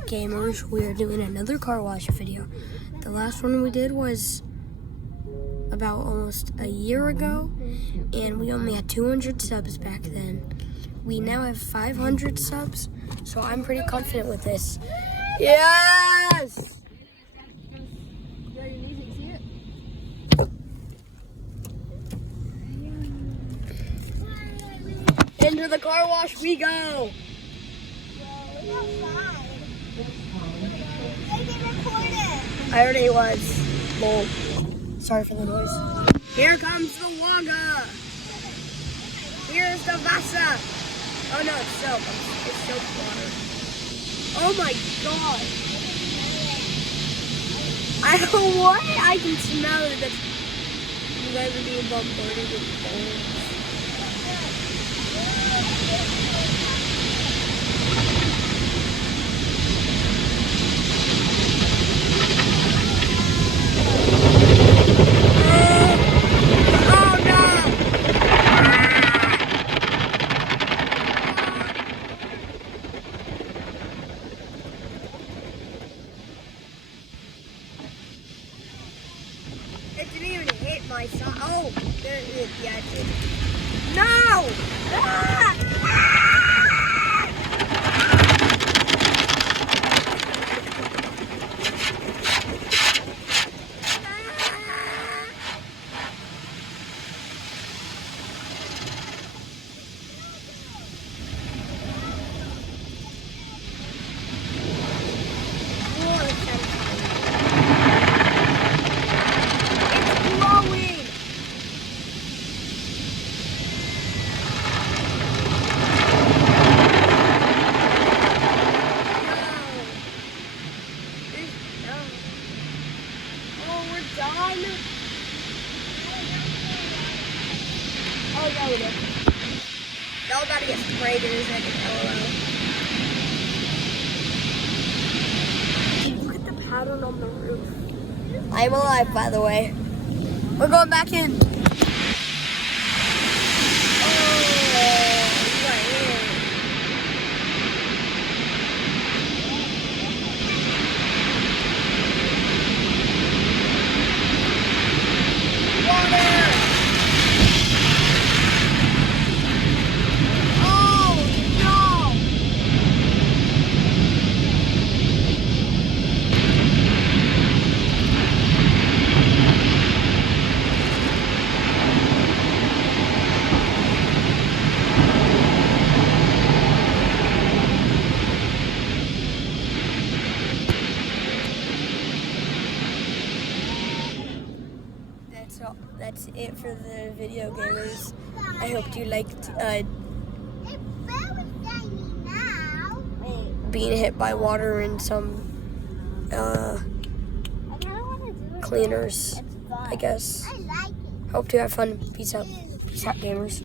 back, gamers. We are doing another car wash video. The last one we did was about almost a year ago, and we only had 200 subs back then. We now have 500 subs, so I'm pretty confident with this. Yes! Into the car wash we go! I already was. Lol. Sorry for the noise. Here comes the Wonga. Here's the Vasa. Oh no, it's soap. It's soap water. Oh my god. I don't know why I can smell it. That you guys are being bombarded with phones. It didn't even hit my side. Oh, there it is. Yeah, it did. No! Ah! Oh, no, we did. Y'all gotta get sprayed in a second, LOL. Look at the pattern on the roof. I'm alive, by the way. We're going back in. So that's it for the video, gamers. I hope you liked being hit by water and some cleaners, I guess. Hope to have fun. Peace out. Peace out, gamers.